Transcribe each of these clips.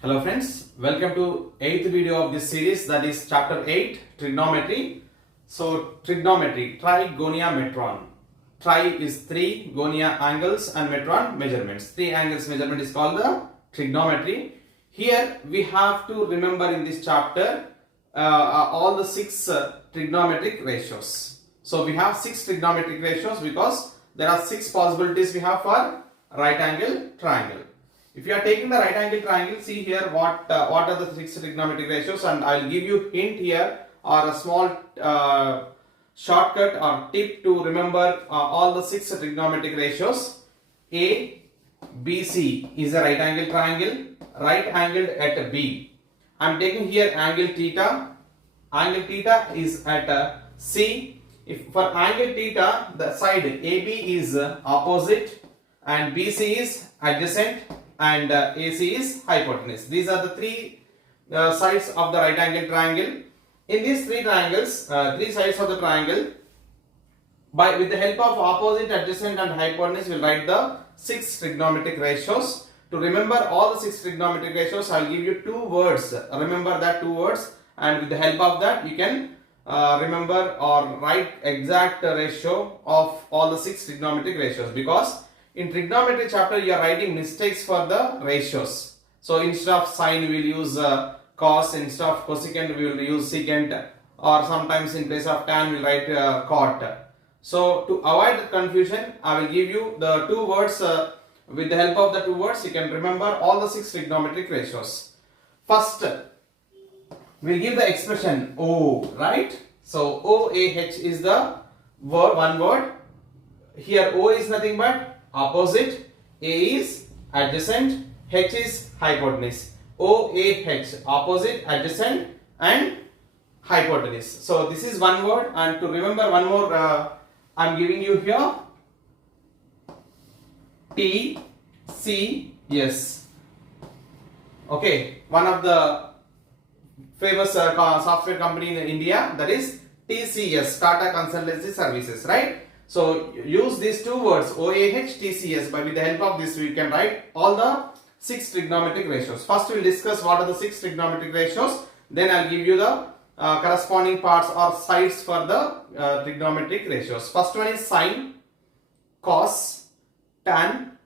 Hello friends, welcome to 8th video of this series, that is chapter 8 trigonometry. So trigonometry, trigonia metron. Tri is 3, gonia angles and metron measurements. 3 angles measurement is called the trigonometry. Here we have to remember in this chapter all the 6 trigonometric ratios. So we have 6 trigonometric ratios because there are 6 possibilities we have for right angle triangle. If you are taking the right angle triangle, see here what are the 6 trigonometric ratios, and I will give you hint here or a small shortcut or tip to remember all the 6 trigonometric ratios. A, B, C is a right angle triangle, right angled at B. I am taking here angle theta. Angle theta is at C. If for angle theta, the side AB is opposite and BC is adjacent and AC is hypotenuse. These are the 3 sides of the right angle triangle. In these 3 triangles, 3 sides of the triangle, with the help of opposite, adjacent and hypotenuse, we will write the 6 trigonometric ratios. To remember all the 6 trigonometric ratios, I will give you 2 words. Remember that 2 words, and with the help of that you can remember or write exact ratio of all the 6 trigonometric ratios, because in trigonometry chapter you are writing mistakes for the ratios. So instead of sine we will use cos, instead of cosecant we will use secant, or sometimes in place of tan we will write cot. So to avoid the confusion, I will give you the 2 words. With the help of the 2 words you can remember all the 6 trigonometric ratios. First we will give the expression O, right? So OAH is the word, one word. Here O is nothing but opposite, A is adjacent, H is hypotenuse. OAH, opposite, adjacent and hypotenuse. So this is one word, and to remember one more I am giving you here TCS. Okay, one of the famous software company in India, that is TCS, Tata Consultancy Services, right? So use these 2 words OAH, TCS. But with the help of this we can write all the 6 trigonometric ratios. First we will discuss what are the 6 trigonometric ratios. Then I will give you the corresponding parts or sides for the trigonometric ratios. First one is sine, cos, tan,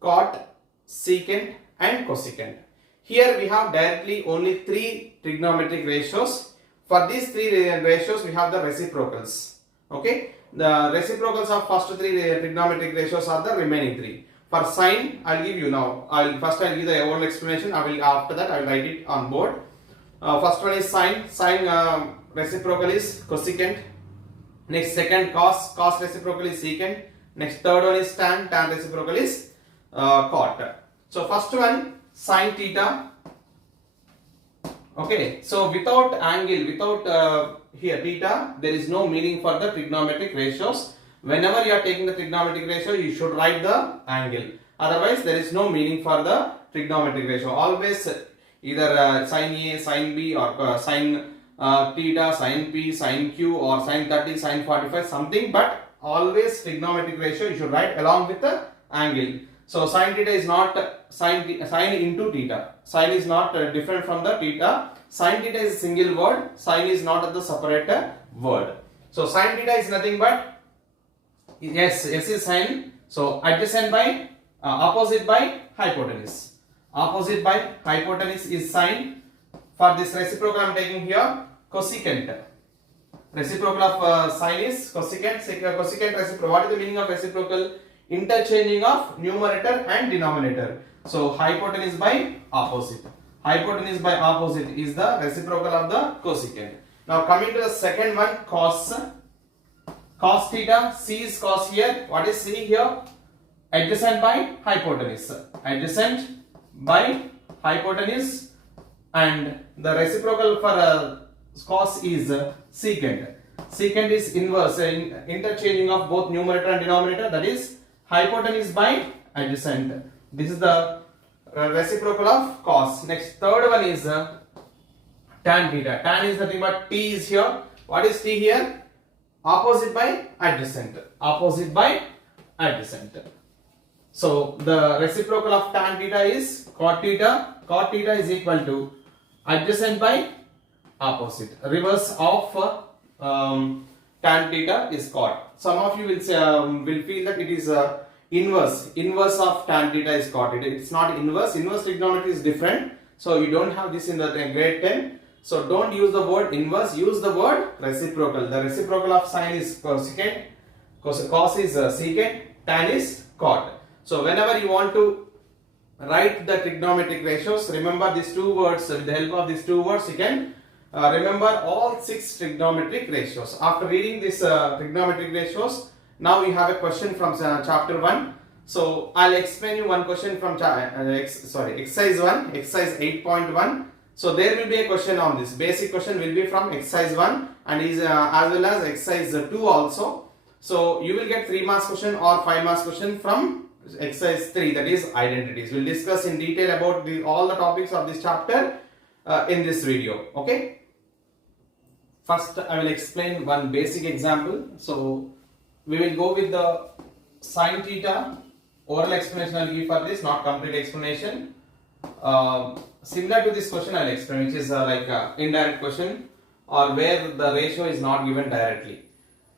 cot, secant and cosecant. Here we have directly only 3 trigonometric ratios. For these 3 ratios we have the reciprocals. Okay. The reciprocals of first 3 trigonometric ratios are the remaining 3. For sine, I will give you now. First I will give the overall explanation. After that I will write it on board. First one is sine. Sine reciprocal is cosecant. Next second cos. Cos reciprocal is secant. Next third one is tan. Tan reciprocal is cot. So first one sine theta. Okay. So without angle, without here theta, there is no meaning for the trigonometric ratios. Whenever you are taking the trigonometric ratio, you should write the angle. Otherwise, there is no meaning for the trigonometric ratio. Always either sin A, sin B, or sin theta, sin P, sin Q, or sin 30, sin 45, something. But always trigonometric ratio you should write along with the angle. So sin theta is not sin into theta. Sin is not different from the theta. Sin theta is a single word. Sin is not the separate word. So sin theta is nothing but S is sin. So adjacent by opposite by hypotenuse. Opposite by hypotenuse is sin. For this reciprocal I am taking here cosecant. Reciprocal of sin is cosecant. Cosecant reciprocal. What is the meaning of reciprocal? Interchanging of numerator and denominator. So hypotenuse by opposite. Hypotenuse by opposite is the reciprocal of the cosecant. Now coming to the second one, cos. Cos theta, C is cos here. What is C here? Adjacent by hypotenuse. Adjacent by hypotenuse, and the reciprocal for cos is secant. Secant is inverse, interchanging of both numerator and denominator, that is hypotenuse by adjacent. This is the reciprocal of cos. Next third one is tan theta. Tan is nothing but T is here. What is T here? Opposite by adjacent. Opposite by adjacent. So the reciprocal of tan theta is cot theta. Cot theta is equal to adjacent by opposite. Reverse of tan theta is cot. Some of you will say, will feel that it is inverse. Inverse of tan theta is cot theta. It's not inverse. Inverse trigonometry is different. So you don't have this in the grade 10. So don't use the word inverse. Use the word reciprocal. The reciprocal of sine is cosecant. Cos is secant. Tan is cot. So whenever you want to write the trigonometric ratios, remember these two words. With the help of these two words, you can remember all 6 trigonometric ratios. After reading this trigonometric ratios, now we have a question from chapter 1. So I'll explain you one question from exercise 1, exercise 8.1. So there will be a question on this. Basic question will be from exercise 1 and is as well as exercise 2 also. So you will get 3 marks question or 5 marks question from exercise 3, that is identities. We'll discuss in detail about all the topics of this chapter in this video. Okay. First I will explain one basic example. So we will go with the sin theta. Oral explanation I will give for this, not complete explanation. Similar to this question I will explain, which is like a indirect question or where the ratio is not given directly.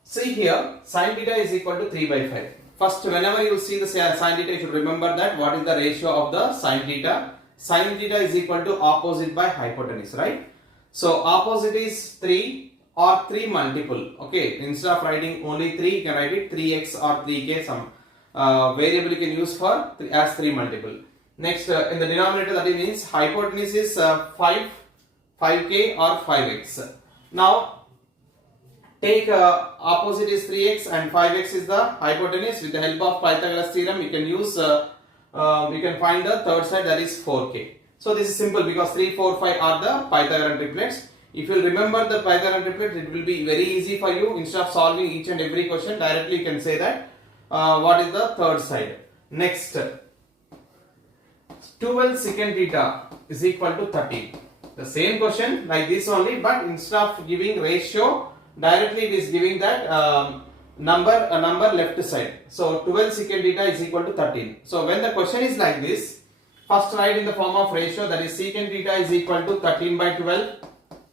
See here, sin theta is equal to 3 by 5. First, whenever you see the sin theta, you should remember that what is the ratio of the sin theta. Sin theta is equal to opposite by hypotenuse, right? So opposite is 3 or 3 multiple. Okay, instead of writing only 3, you can write it 3x or 3k. Some variable you can use for as 3 multiple. Next, in the denominator, that means hypotenuse is 5k or 5x. Now take opposite is 3x and 5x is the hypotenuse. With the help of Pythagoras theorem, you can use you can find the third side, that is 4k. So this is simple because 3, 4, 5 are the Pythagorean triplets. If you remember the Pythagorean triplets, it will be very easy for you. Instead of solving each and every question, directly you can say that what is the third side. Next, 12 secant theta is equal to 13. The same question like this only, but instead of giving ratio, directly it is giving that a number left side. So 12 secant theta is equal to 13. So when the question is like this, first write in the form of ratio, that is secant theta is equal to 13 by 12.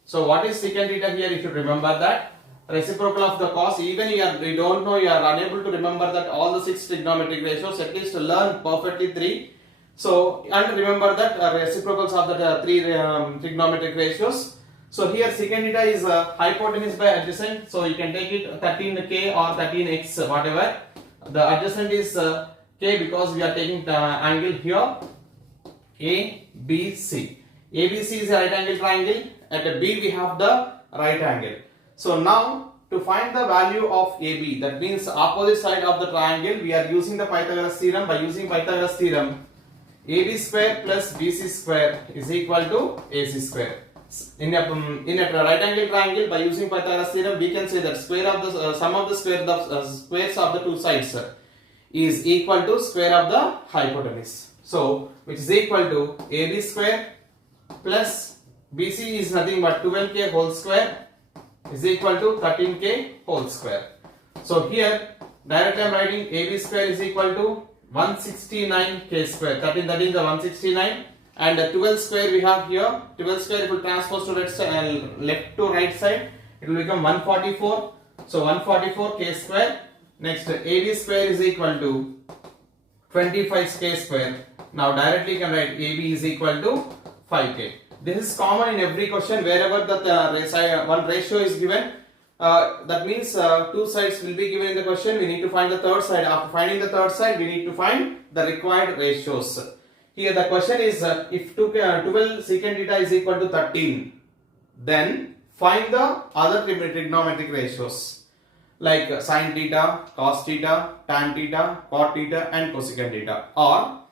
So what is secant theta here? You should remember that reciprocal of the cos. Even you don't know, you are unable to remember that all the 6 trigonometric ratios, at least learn perfectly 3. So and remember that reciprocals of the 3 trigonometric ratios. So here secant theta is hypotenuse by adjacent. So you can take it 13k or 13x, whatever. The adjacent is k because we are taking the angle here ABC. ABC is a right angle triangle. At B we have the right angle. So now to find the value of AB, that means opposite side of the triangle, we are using the Pythagoras theorem. By using Pythagoras theorem, AB square plus BC square is equal to AC square. In a right angle triangle, by using Pythagoras theorem, we can say that square of the sum of the squares of the two sides is equal to square of the hypotenuse. So which is equal to AB square plus BC is nothing but 12k whole square is equal to 13k whole square. So here directly I am writing AB square is equal to 169k square. 13 that is the 169, and 12 square we have here. 12 square, it will transpose to left to right side, it will become 144. So 144k square. Next, AB square is equal to 25k square. Now directly you can write AB is equal to 5k. This is common in every question. Wherever the one ratio is given, that means 2 sides will be given in the question. We need to find the third side. After finding the third side, we need to find the required ratios. Here the question is if 12 secant theta is equal to 13, then find the other trigonometric ratios like sin theta, cos theta, tan theta, cot theta and cosecant theta, or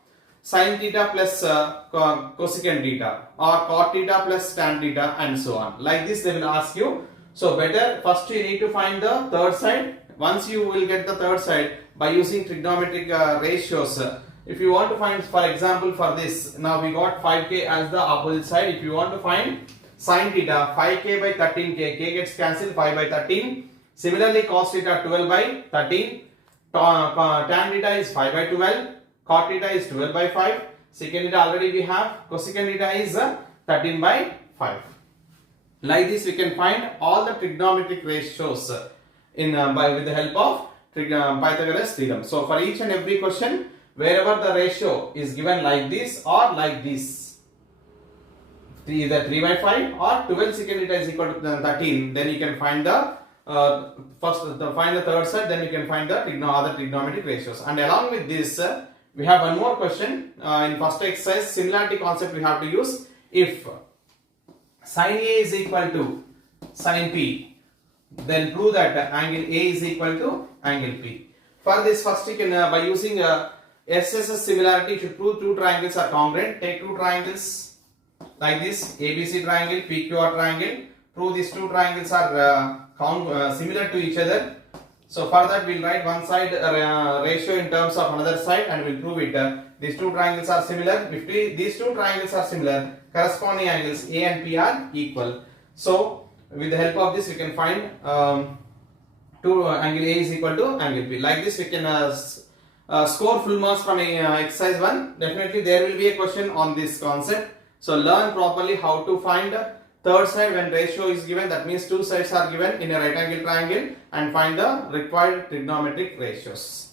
sin theta plus cosecant theta, or cot theta plus tan theta, and so on. Like this they will ask you. So better first you need to find the third side. Once you will get the third side by using trigonometric ratios. If you want to find, for example, for this, now we got 5k as the opposite side. If you want to find sin theta, 5k by 13k, k gets cancelled, 5 by 13. Similarly, cos theta 12 by 13. Tan theta is 5 by 12. cot theta is 12 by 5, secant theta already we have, cosecant theta is 13 by 5. Like this we can find all the trigonometric ratios with the help of Pythagoras theorem. So for each and every question, wherever the ratio is given like this or like this, either 3 by 5 or 12 secant theta is equal to 13, then you can find the find the third side, then you can find the other trigonometric ratios. And along with this, we have one more question in first exercise. Similarity concept we have to use. If sin A is equal to sin P, then prove that angle A is equal to angle P. For this, first you can by using SSS similarity to prove two triangles are congruent. Take two triangles like this, ABC triangle, PQR triangle. Prove these two triangles are similar to each other. So for that we'll write one side ratio in terms of another side and we'll prove it. These two triangles are similar. If these two triangles are similar, corresponding angles A and P are equal. So with the help of this we can find angle A is equal to angle P. Like this we can score full marks from exercise 1. Definitely there will be a question on this concept. So learn properly how to find third side when ratio is given, that means two sides are given in a right angle triangle, and find the required trigonometric ratios.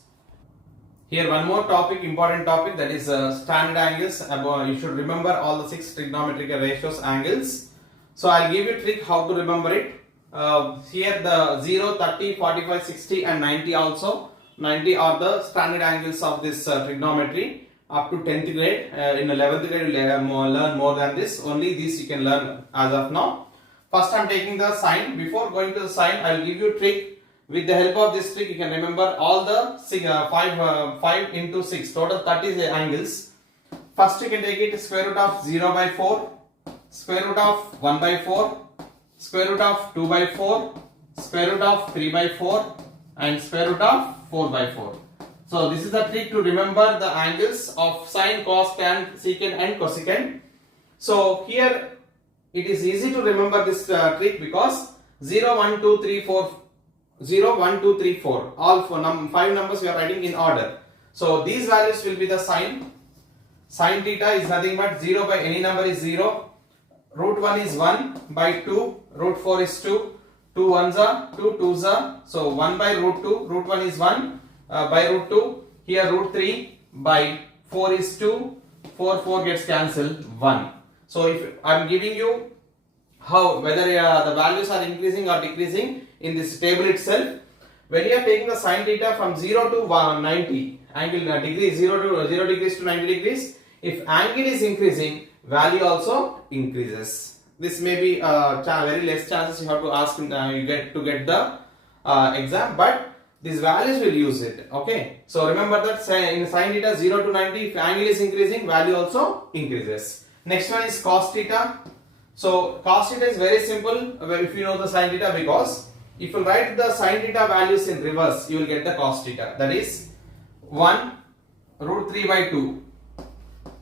Here one more topic, important topic, that is standard angles. You should remember all the 6 trigonometric ratios angles. So I'll give you a trick how to remember it. Here the 0, 30, 45, 60 and 90 also. 90 are the standard angles of this trigonometry. Up to 10th grade, in 11th grade you learn more than this. Only this you can learn as of now. First I am taking the sine. Before going to the sine, I will give you a trick. With the help of this trick you can remember all the 5 into 6, total 30 angles. First you can take it square root of 0 by 4, square root of 1 by 4, square root of 2 by 4, square root of 3 by 4 and square root of 4 by 4. So this is the trick to remember the angles of sine, cos, tan, secant and cosecant. So here it is easy to remember this trick because 0, 1, 2, 3, 4, 0, 1, 2, 3, 4, all 5 numbers we are writing in order. So these values will be the sine. Sine theta is nothing but 0 by any number is 0. Root 1 is 1 by 2, root 4 is 2, 2 1s are 2 2s are. So 1 by root 2, root 1 is 1. By root 2, here root 3 by 4 is 2, 4 gets cancelled 1. So if I am giving you how whether the values are increasing or decreasing in this table itself, when you are taking the sine theta from 0 to 90, angle degree 0 degrees to 90 degrees, if angle is increasing, value also increases. This may be very less chances you have to ask you get the exam, but these values will use it. Okay, so remember that in sin theta 0 to 90, if angle is increasing, value also increases. Next one is cos theta. So cos theta is very simple if you know the sin theta, because if you write the sin theta values in reverse, you will get the cos theta. That is 1 root 3 by 2,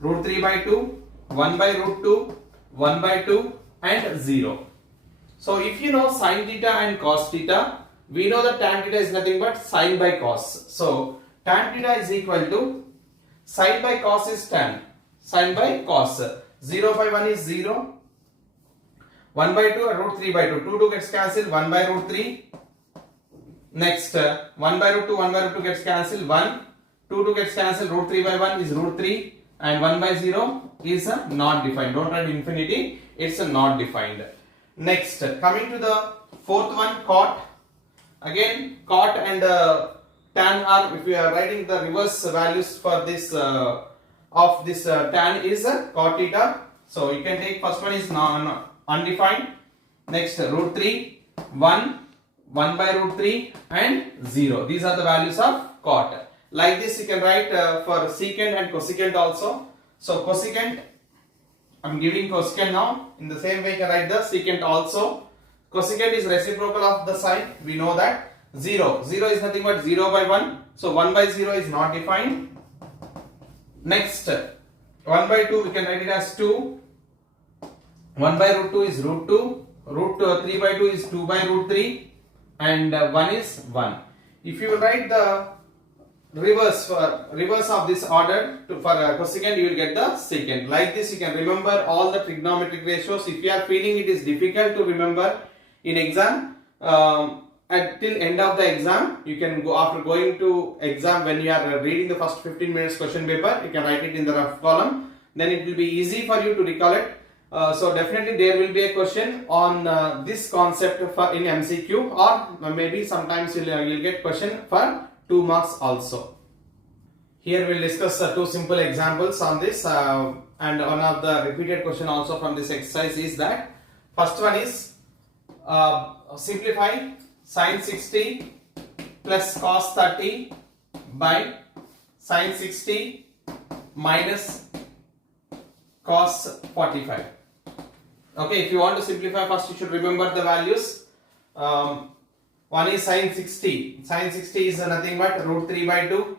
root 3 by 2, 1 by root 2, 1 by 2 and 0. So if you know sin theta and cos theta, we know that tan theta is nothing but sin by cos. So tan theta is equal to sin by cos is tan, sin by cos. 0 by 1 is 0, 1 by 2 root 3 by 2, 2 gets cancelled, 1 by root 3. Next 1 by root 2, 1 by root 2 gets cancelled, 1, 2 gets cancelled, root 3 by 1 is root 3 and 1 by 0 is not defined. Don't write infinity, it's not defined. Next, coming to the fourth one, cot. Again, cot and tan are, if we are writing the reverse values for this of this tan is cot theta. So you can take first one is undefined. Next root 3, 1, 1 by root 3 and 0. These are the values of cot. Like this you can write for secant and cosecant also. So cosecant, I am giving cosecant now. In the same way you can write the secant also. Cosecant is reciprocal of the sine. We know that 0 is nothing but 0 by 1. So 1 by 0 is not defined. Next 1 by 2 we can write it as 2. 1 by root 2 is root 2. Root 3 by 2 is 2 by root 3 and 1 is 1. If you write the reverse of this order for cosecant, you will get the secant. Like this you can remember all the trigonometric ratios. If you are feeling it is difficult to remember in exam, until end of the exam, you can go, after going to exam, when you are reading the first 15 minutes question paper, you can write it in the rough column, then it will be easy for you to recollect. So definitely there will be a question on this concept for in MCQ, or maybe sometimes you'll get question for 2 marks also. Here we'll discuss two simple examples on this, and one of the repeated question also from this exercise is that first one is simplify sin 60 plus cos 30 by sin 60 minus cos 45. Okay, if you want to simplify, first you should remember the values. One is sin 60. Sin 60 is nothing but root 3 by 2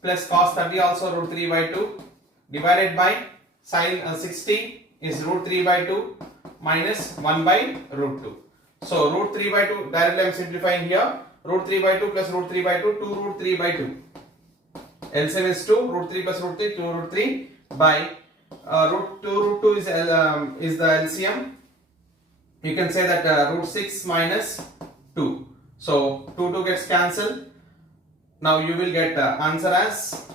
plus cos 30 also root 3 by 2 divided by sin 60 is root 3 by 2 minus 1 by root 2. So root 3 by 2, directly I am simplifying here. Root 3 by 2 plus root 3 by 2, 2 root 3 by 2. LCM is 2, root 3 plus root 3, 2 root 3 by root 2 is the LCM. You can say that root 6 minus 2. So 2 gets cancelled. Now you will get answer as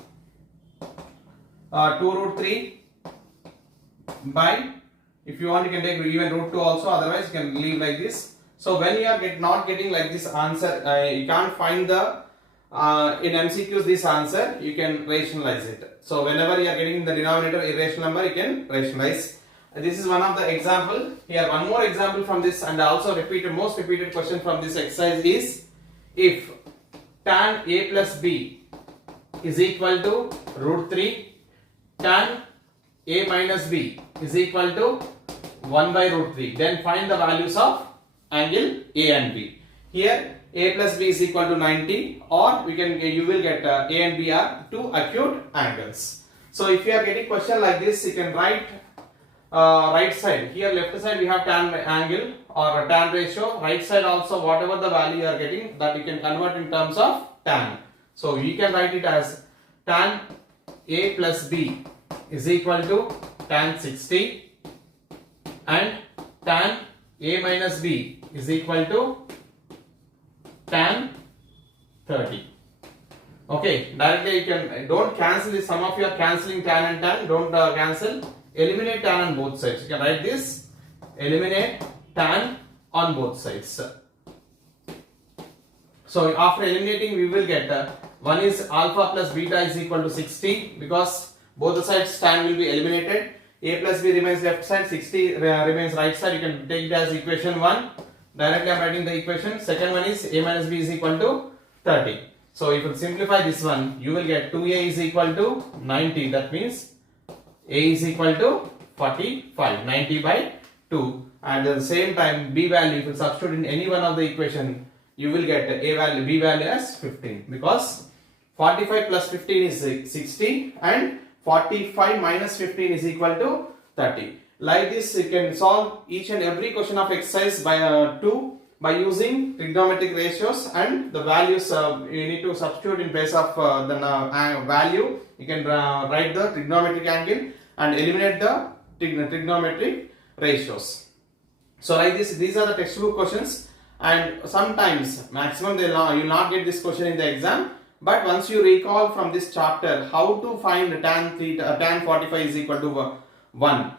2 root 3 by, if you want you can take even root 2 also, otherwise you can leave like this. So when you are not getting like this answer, you can't find the in MCQs this answer, you can rationalize it. So whenever you are getting the denominator irrational number, you can rationalize. This is one of the example. Here one more example from this, and also most repeated question from this exercise is, if tan a plus b is equal to root 3, tan a minus b is equal to 1 by root 3, then find the values of angle A and B. Here A plus B is equal to 90, or you will get A and B are two acute angles. So if you are getting question like this, you can write right side. Here left side we have tan angle or tan ratio. Right side also whatever the value you are getting, that you can convert in terms of tan. So you can write it as tan A plus B is equal to tan 60 and tan A minus B is equal to tan 30. Okay, directly you can, don't cancel this. Some of you are cancelling tan and tan, don't cancel. Eliminate tan on both sides. You can write this, eliminate tan on both sides. So after eliminating, we will get one is alpha plus beta is equal to 60, because both the sides tan will be eliminated. A plus b remains left side, 60 remains right side. You can take it as equation 1. Directly I am writing the equation. Second one is a minus b is equal to 30. So if you simplify this one, you will get 2a is equal to 90. That means a is equal to 45. 90 by 2. And at the same time, b value, if you substitute in any one of the equation, you will get a value, b value as 15. Because 45 plus 15 is 60 and 45 minus 15 is equal to 30. Like this, you can solve each and every question of exercise by 2 by using trigonometric ratios, and the values you need to substitute in place of the value. You can write the trigonometric angle and eliminate the trigonometric ratios. So like this, these are the textbook questions, and sometimes maximum you will not get this question in the exam. But once you recall from this chapter how to find tan 45 is equal to 1.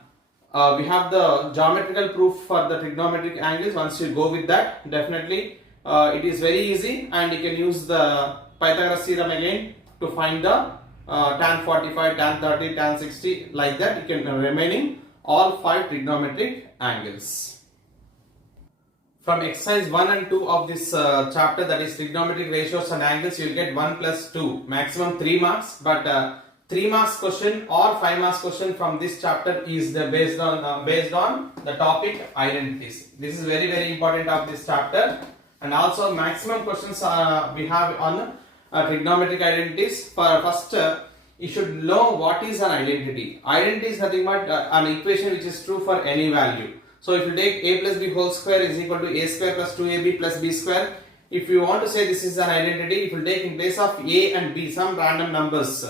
We have the geometrical proof for the trigonometric angles. Once you go with that, definitely it is very easy, and you can use the Pythagoras theorem again to find the tan 45, tan 30, tan 60, like that. You can remaining all 5 trigonometric angles. From exercise 1 and 2 of this chapter, that is trigonometric ratios and angles, you will get 1 plus 2, maximum 3 marks. But 3 marks question or 5 marks question from this chapter is based on the topic identities. This is very, very important of this chapter. And also maximum questions we have on trigonometric identities. For first, you should know what is an identity. Identity is nothing but an equation which is true for any value. So if you take a plus b whole square is equal to a square plus 2ab plus b square, if you want to say this is an identity, if you take in place of a and b some random numbers,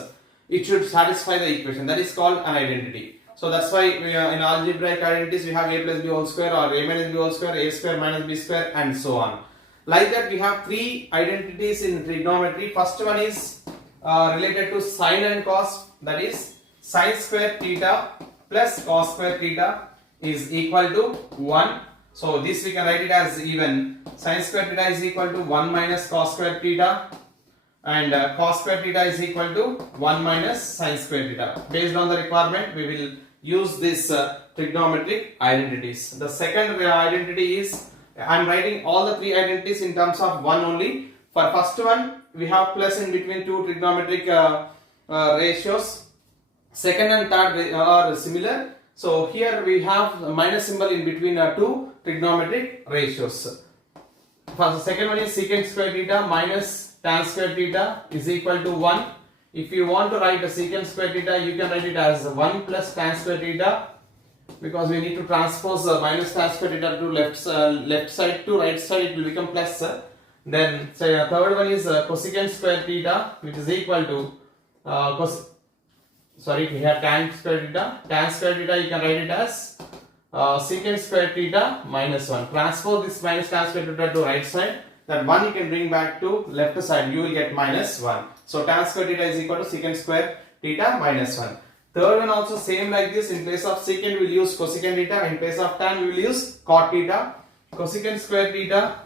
it should satisfy the equation. That is called an identity. So that's why we in algebraic identities we have a plus b whole square, or a minus b whole square, a square minus b square, and so on. Like that, we have three identities in trigonometry. First one is related to sine and cos. That is sine square theta plus cos square theta is equal to 1. So this we can write it as even. Sine square theta is equal to 1 minus cos square theta, and cos square theta is equal to 1 minus sine square theta. Based on the requirement, we will use this trigonometric identities. The second identity is, I am writing all the three identities in terms of 1 only. For first one, we have plus in between two trigonometric ratios. Second and third are similar. So here we have a minus symbol in between two trigonometric ratios. For the second one is secant square theta minus tan square theta is equal to 1. If you want to write a secant square theta, you can write it as 1 plus tan square theta, because we need to transpose minus tan square theta to left side to right side, it will become plus. Then say third one is cosecant square theta, which is equal to here tan square theta. Tan square theta you can write it as secant square theta minus 1. Transpose this minus tan square theta to right side. That 1 you can bring back to left side, you will get minus 1. So tan square theta is equal to secant square theta minus 1. Third one also same like this. In place of secant we will use cosecant theta. In place of tan we will use cot theta. Cosecant square theta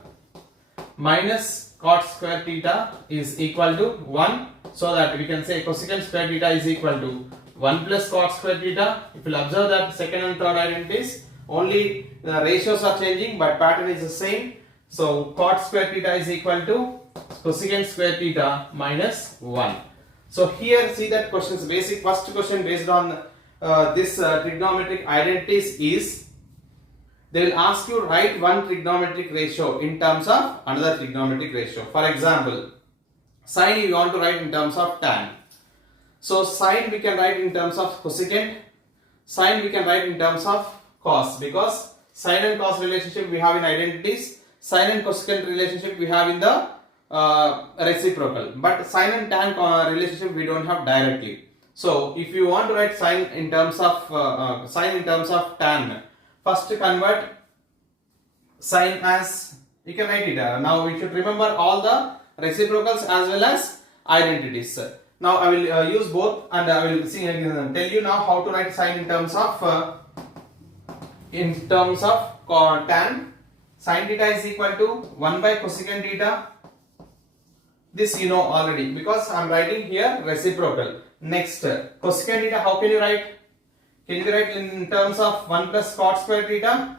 minus cot square theta is equal to 1. So that we can say cosecant square theta is equal to 1 plus cot square theta. If you will observe that second and third identities, only the ratios are changing but pattern is the same. So cot square theta is equal to cosecant square theta minus 1. So here see that questions, basic first question based on this trigonometric identities is, they will ask you write one trigonometric ratio in terms of another trigonometric ratio. For example, sine you want to write in terms of tan. So sine we can write in terms of cosecant, sine we can write in terms of cos, because sine and cos relationship we have in identities, sine and cosecant relationship we have in the reciprocal, but sine and tan relationship we don't have directly. So if you want to write sine in terms of tan, first convert sine as, you can write it. Now we should remember all the reciprocals as well as identities. Now I will use both, and I will tell you now how to write sine in terms of tan. Sin theta is equal to 1 by cosecant theta. This you know already, because I am writing here reciprocal. Next, cosecant theta, how can you write? Can you write in terms of 1 plus cot square theta?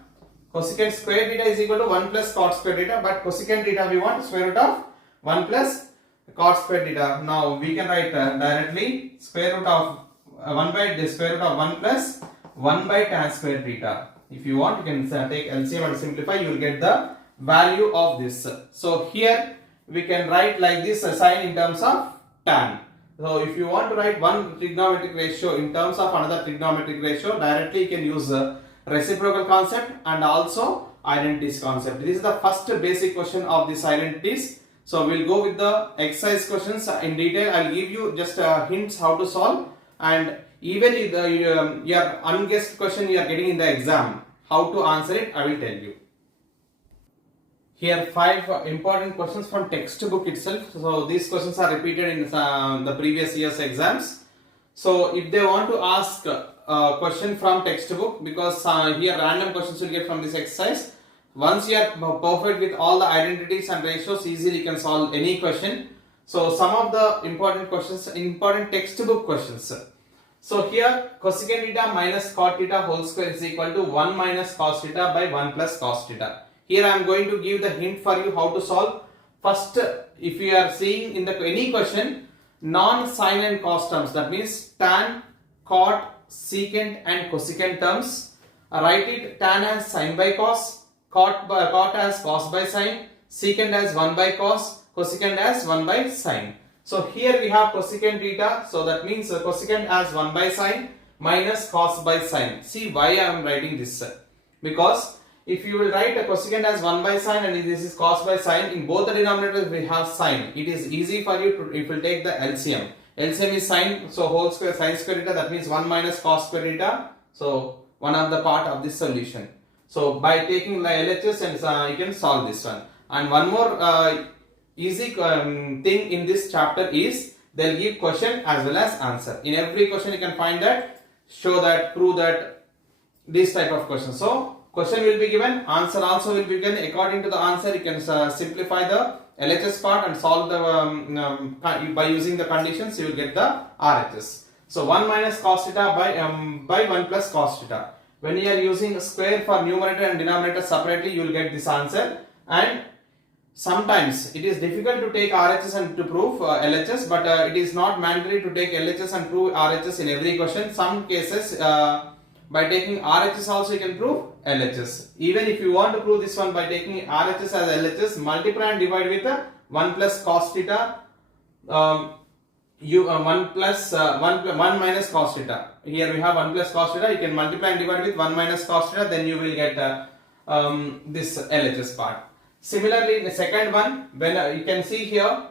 Cosecant square theta is equal to 1 plus cot square theta, but cosecant theta we want square root of 1 plus cot square theta. Now we can write directly square root of 1 by the square root of 1 plus 1 by tan square theta. If you want, you can take LCM and simplify, you will get the value of this. So here we can write like this, sine in terms of tan. So if you want to write one trigonometric ratio in terms of another trigonometric ratio, directly you can use reciprocal concept and also identities concept. This is the first basic question of these identities. So we'll go with the exercise questions in detail. I'll give you just hints how to solve, and even if your unguessed question you are getting in the exam, how to answer it, I will tell you. Here 5 important questions from textbook itself. So these questions are repeated in the previous year's exams. So if they want to ask a question from textbook, because here random questions will get from this exercise. Once you are perfect with all the identities and ratios, easily you can solve any question. So some of the important questions, important textbook questions. So here cosecant theta minus cot theta whole square is equal to 1 minus cos theta by 1 plus cos theta. Here I am going to give the hint for you how to solve. First, if you are seeing in the any question non-sine and cos terms, that means tan, cot, secant and cosecant terms, write it tan as sine by cos, cot as cos by sine, secant as 1 by cos, cosecant as 1 by sine. So here we have cosecant theta, so that means cosecant as 1 by sine minus cos by sine. See why I am writing this, because if you will write a cosecant as 1 by sine and this is cos by sine, in both the denominators we have sine. It is easy for you to, if you take the LCM. LCM is sine, so whole square sine square theta, that means 1 minus cos square theta. So one of the part of this solution. So by taking the LHS and you can solve this one. And one more easy thing in this chapter is they'll give question as well as answer. In every question you can find that, show that, prove that, this type of question. So question will be given, answer also will be given. According to the answer you can simplify the LHS part and solve the by using the conditions you will get the RHS. So 1 minus cos theta by 1 plus cos theta. When you are using square for numerator and denominator separately, you will get this answer. And sometimes it is difficult to take RHS and to prove LHS, but it is not mandatory to take LHS and prove RHS in every question. Some cases by taking RHS also you can prove LHS. Even if you want to prove this one by taking RHS as LHS, multiply and divide with 1 plus cos theta. 1 minus cos theta. Here we have 1 plus cos theta. You can multiply and divide with 1 minus cos theta. Then you will get this LHS part. Similarly, the second one, when you can see here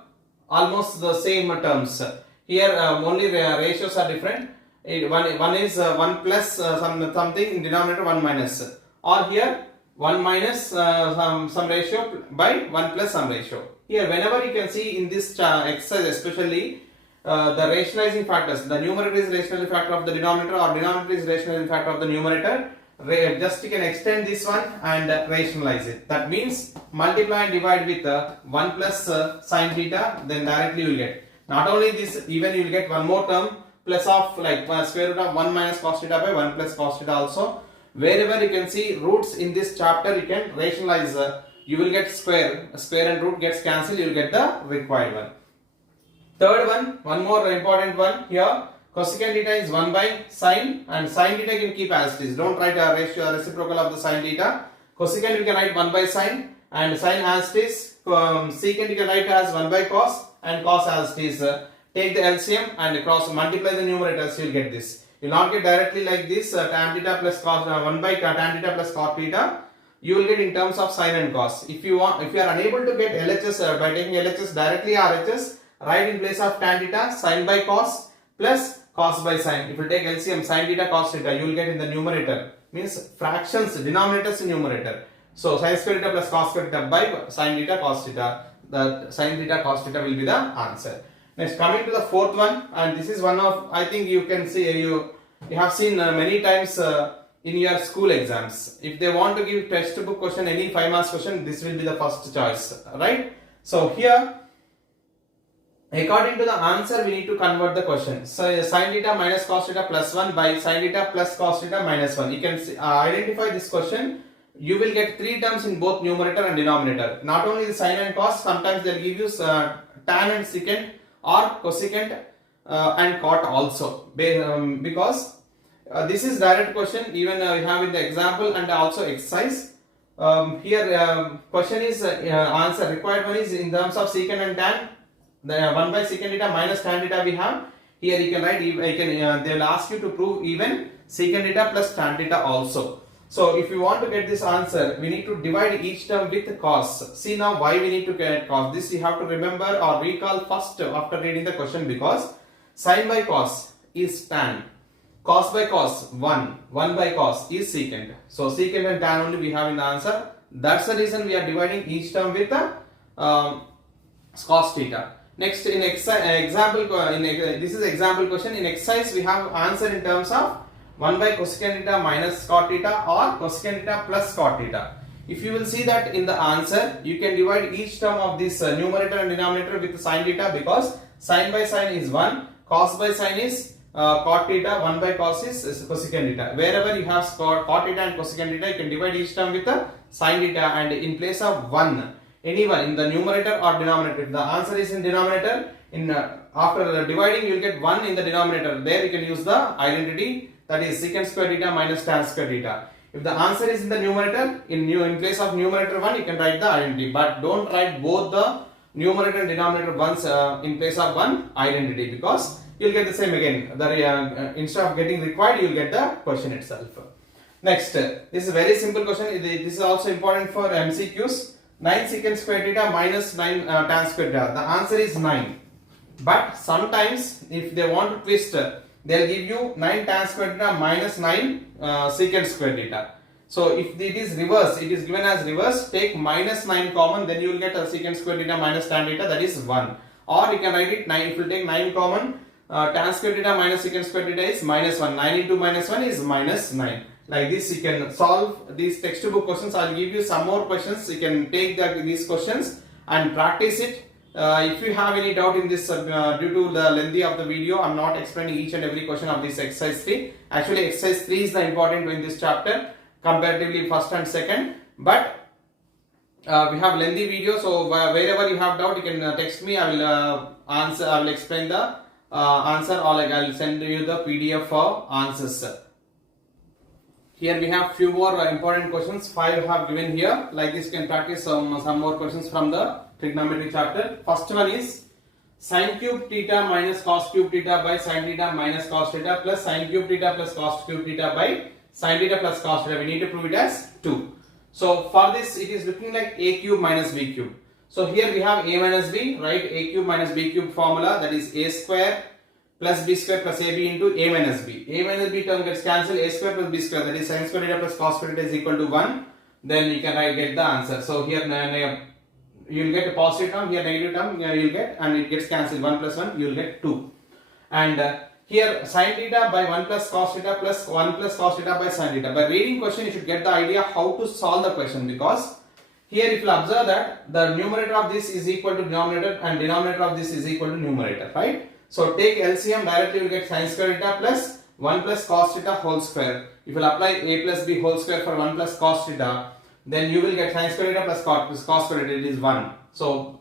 almost the same terms. Here only the ratios are different. One is 1 plus something in denominator, 1 minus, or here 1 minus some ratio by 1 plus some ratio. Here whenever you can see in this exercise, especially the rationalizing factors, the numerator is rationalizing factor of the denominator or denominator is rationalizing factor of the numerator. Just you can extend this one and rationalize it. That means multiply and divide with 1 plus sine theta, then directly you will get. Not only this, even you will get one more term plus of like square root of 1 minus cos theta by 1 plus cos theta also. Wherever you can see roots in this chapter, you can rationalize. You will get square and root gets cancelled, you will get the required one. Third one more important one here. Cosecant theta is 1 by sine, and sine theta you can keep as it is. Don't write a reciprocal of the sine theta. Cosecant you can write 1 by sine, and sine as it is. Secant you can write as 1 by cos, and cos as it is. Take the LCM and cross multiply the numerators, you will get this. You will not get directly like this tan theta plus cos 1 by tan theta plus cos theta. You will get in terms of sine and cos. If you are unable to get LHS by taking LHS directly RHS, write in place of tan theta sine by cos plus cos by sine. If you take LCM sine theta cos theta, you will get in the numerator, means fractions, denominators in numerator. So sine square theta plus cos square theta by sine theta cos theta. The sine theta cos theta will be the answer. Next, coming to the fourth one, and this is one of, I think you can see, you have seen many times in your school exams. If they want to give textbook question, any 5 marks question, this will be the first choice, right? So here, according to the answer, we need to convert the question. So sin theta minus cos theta plus 1 by sin theta plus cos theta minus 1. You can see, identify this question. You will get 3 terms in both numerator and denominator. Not only the sin and cos, sometimes they will give you tan and secant or cosecant and cot also. Because this is direct question, even we have in the example and also exercise. Here question is answer required one is in terms of secant and tan. The 1 by secant theta minus tan theta we have. Here you can write, they will ask you to prove even secant theta plus tan theta also. So if you want to get this answer, we need to divide each term with cos. See now why we need to get cos. This you have to remember or recall first after reading the question, because sin by cos is tan, cos by cos 1 by cos is secant. So secant and tan only we have in the answer. That's the reason we are dividing each term with cos theta. Next, in example, this is example question. In exercise, we have answer in terms of 1 by cosecant theta minus cot theta or cosecant theta plus cot theta. If you will see that in the answer, you can divide each term of this numerator and denominator with sin theta, because sin by sin is 1, cos by sin is cot theta, 1 by cos is cosecant theta. Wherever you have cot theta and cosecant theta, you can divide each term with sin theta, and in place of 1, anyone in the numerator or denominator. If the answer is in denominator, after dividing you will get 1 in the denominator. There you can use the identity, that is secant square theta minus tan square theta. If the answer is in the numerator, in place of numerator 1, you can write the identity, but don't write both the numerator and denominator once in place of one identity, because you will get the same again. Instead of getting required, you will get the question itself. Next, this is a very simple question. This is also important for MCQs. 9 secant square theta minus 9 tan square theta. The answer is 9. But sometimes if they want to twist, they'll give you 9 tan square theta minus 9 secant square theta. So if it is reverse, it is given as reverse, take minus 9 common, then you will get a secant square theta minus tan theta, that is 1. Or you can write it 9, if you take 9 common, tan square theta minus secant square theta is minus 1. 9 into minus 1 is minus 9. Like this you can solve these textbook questions. I will give you some more questions. You can take these questions and practice it. If you have any doubt in this, due to the length of the video, I am not explaining each and every question of this exercise 3. Actually exercise 3 is the important in this chapter comparatively first and second. But we have lengthy video, so wherever you have doubt you can text me. I will answer. I will explain the answer, or like I will send you the PDF for answers. Here we have few more important questions. 5 have given here. Like this, you can practice some more questions from the trigonometry chapter. First one is sin cube theta minus cos cube theta by sin theta minus cos theta plus sin cube theta plus cos cube theta by sin theta plus cos theta. We need to prove it as 2. So for this, it is looking like a cube minus b cube. So here we have a minus b, right? A cube minus b cube formula, that is a square plus b square plus ab into a minus b. A minus b term gets cancelled. A square plus b square, that is sin square theta plus cos square theta is equal to 1. Then you can get the answer. So here you will get a positive term, here negative term you will get, and it gets cancelled. 1 plus 1 you will get 2. And here sin theta by 1 plus cos theta plus 1 plus cos theta by sin theta. By reading question you should get the idea how to solve the question, because here if you observe that the numerator of this is equal to denominator and denominator of this is equal to numerator, right? So take LCM, directly you will get sin square theta plus 1 plus cos theta whole square. If you will apply a plus b whole square for 1 plus cos theta, then you will get sin square theta plus cos square theta, it is 1. So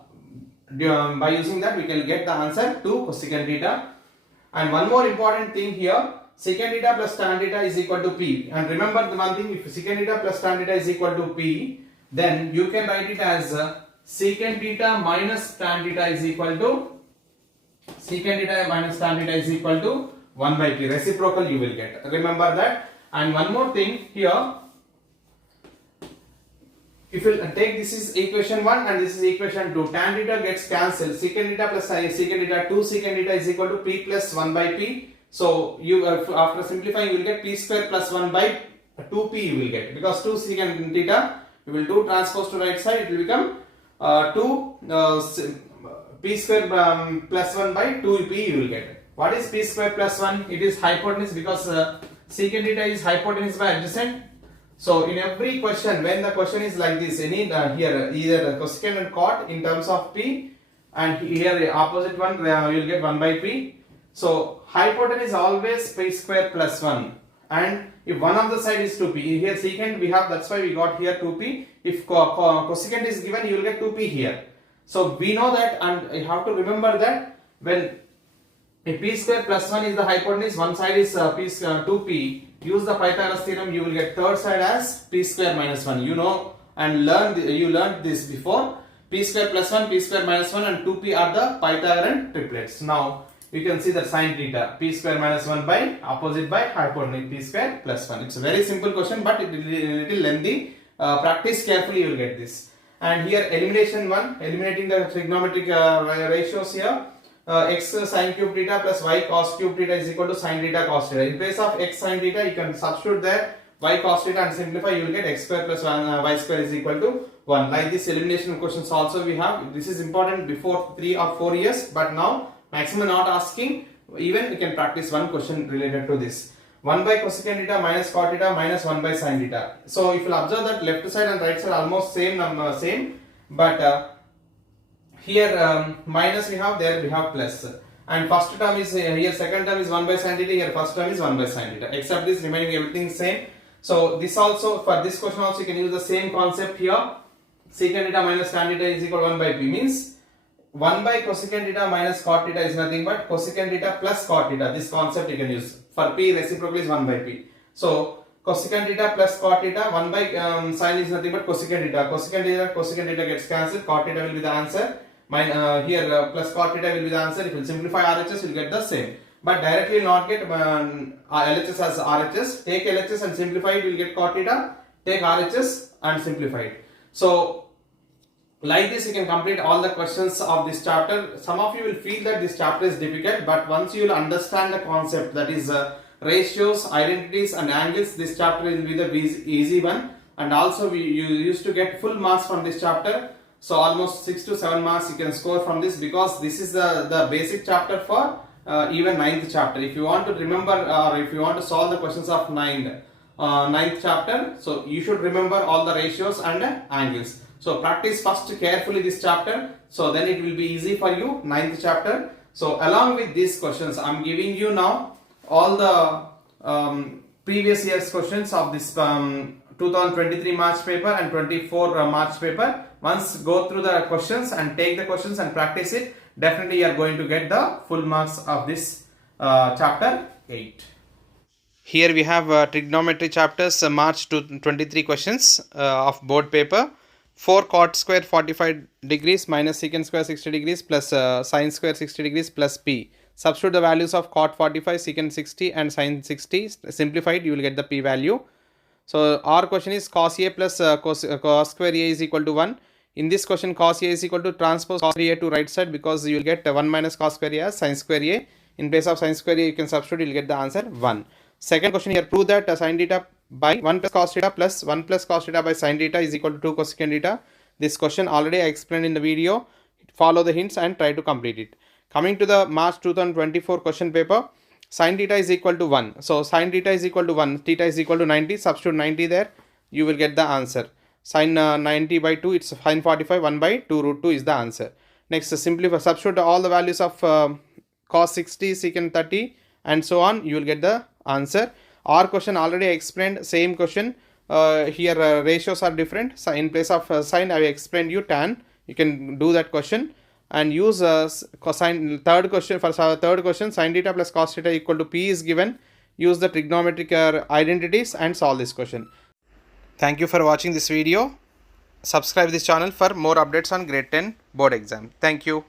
by using that we can get the answer to cosecant theta. And one more important thing here, secant theta plus tan theta is equal to p. And remember the one thing, if secant theta plus tan theta is equal to p, then you can write it as secant theta minus tan theta is equal to secant theta minus tan theta is equal to 1 by p. Reciprocal you will get. Remember that. And one more thing here, if you take this is equation 1 and this is equation 2, tan theta gets cancelled. Secant theta plus secant theta, 2 secant theta is equal to p plus 1 by p. So you after simplifying you will get p square plus 1 by 2p you will get, because 2 secant theta you will do transpose to right side, it will become 2 p square plus 1 by 2p you will get. What is p square plus 1? It is hypotenuse, because secant theta is hypotenuse by adjacent. So in every question, when the question is like this, any here either cosecant and cot in terms of p, and here the opposite one you will get 1 by p. So hypotenuse is always p square plus 1, and if one of the side is 2p, here secant we have, that's why we got here 2p. If cosecant is given, you will get 2p here. So we know that, and you have to remember that when if p square plus 1 is the hypotenuse, one side is 2p, use the Pythagoras theorem, you will get third side as p square minus 1. You know and you learned this before. P square plus 1, p square minus 1 and 2p are the Pythagorean triplets. Now you can see that sin theta, p square minus 1 by opposite by hypotenuse, p square plus 1. It's a very simple question, but it is a little lengthy. Practice carefully, you will get this. And here elimination 1, eliminating the trigonometric ratios here. X sin cube theta plus y cos cube theta is equal to sin theta cos theta. In place of x sin theta, you can substitute there y cos theta and simplify, you will get x square plus y square is equal to 1. Like this elimination questions also we have. This is important before 3 or 4 years, but now maximum not asking. Even we can practice one question related to this. 1 by cosecant theta minus cot theta minus 1 by sin theta. So if you observe that left side and right side almost same, but here minus we have, there we have plus. And first term is here, second term is 1 by sin theta, here first term is 1 by sin theta. Except this remaining everything same. So this also, for this question also you can use the same concept here. Secant theta minus tan theta is equal to 1 by p, means 1 by cosecant theta minus cot theta is nothing but cosecant theta plus cot theta. This concept you can use. For p, reciprocal is 1 by p. So cosecant theta plus cot theta, 1 by sin is nothing but cosecant theta. Cosecant theta gets cancelled, cot theta will be the answer. Here plus cot theta will be the answer. If you simplify RHS, you will get the same. but directly not get LHS as RHS. Take LHS and simplify it, you will get cot theta. Take RHS and simplify it. So like this you can complete all the questions of this chapter. Some of you will feel that this chapter is difficult, but once you will understand the concept, that is ratios, identities and angles, this chapter will be the easy one. And also you used to get full marks from this chapter. So almost 6 to 7 marks you can score from this, because this is the basic chapter for even 9th chapter. If you want to remember or if you want to solve the questions of 9th chapter, so you should remember all the ratios and angles. So practice first carefully this chapter, so then it will be easy for you 9th chapter. So along with these questions, I am giving you now all the previous year's questions of this 2023 March paper and 24 March paper. Once go through the questions and take the questions and practice it, definitely you are going to get the full marks of this chapter 8. Here we have trigonometry chapters March 2023 questions of board paper. 4 cot square 45 degrees minus secant square 60 degrees plus sin square 60 degrees plus p. Substitute the values of cot 45, secant 60 and sin 60. Simplified, you will get the p value. So our question is cos a plus cos square a is equal to 1. In this question, cos a is equal to transpose cos square a to right side, because you will get 1 minus cos square a as sin square a. In place of sin square a, you can substitute, you will get the answer 1. Second question here, prove that sin theta by 1 plus cos theta plus 1 plus cos theta by sin theta is equal to 2 cosecant theta. This question already I explained in the video. Follow the hints and try to complete it. Coming to the March 2024 question paper, sin theta is equal to 1. So sin theta is equal to 1, theta is equal to 90, substitute 90 there, you will get the answer. Sin 90 by 2, it's sin 45, 1 by 2 root 2 is the answer. Next, simplify, substitute all the values of cos 60, secant 30 and so on, you will get the answer. Our question already I explained, same question. Here ratios are different. So in place of sine, I explained you tan. You can do that question and use cosine. Third question, for third question, sin theta plus cos theta equal to p is given. Use the trigonometric identities and solve this question. Thank you for watching this video. Subscribe this channel for more updates on grade 10 board exam. Thank you.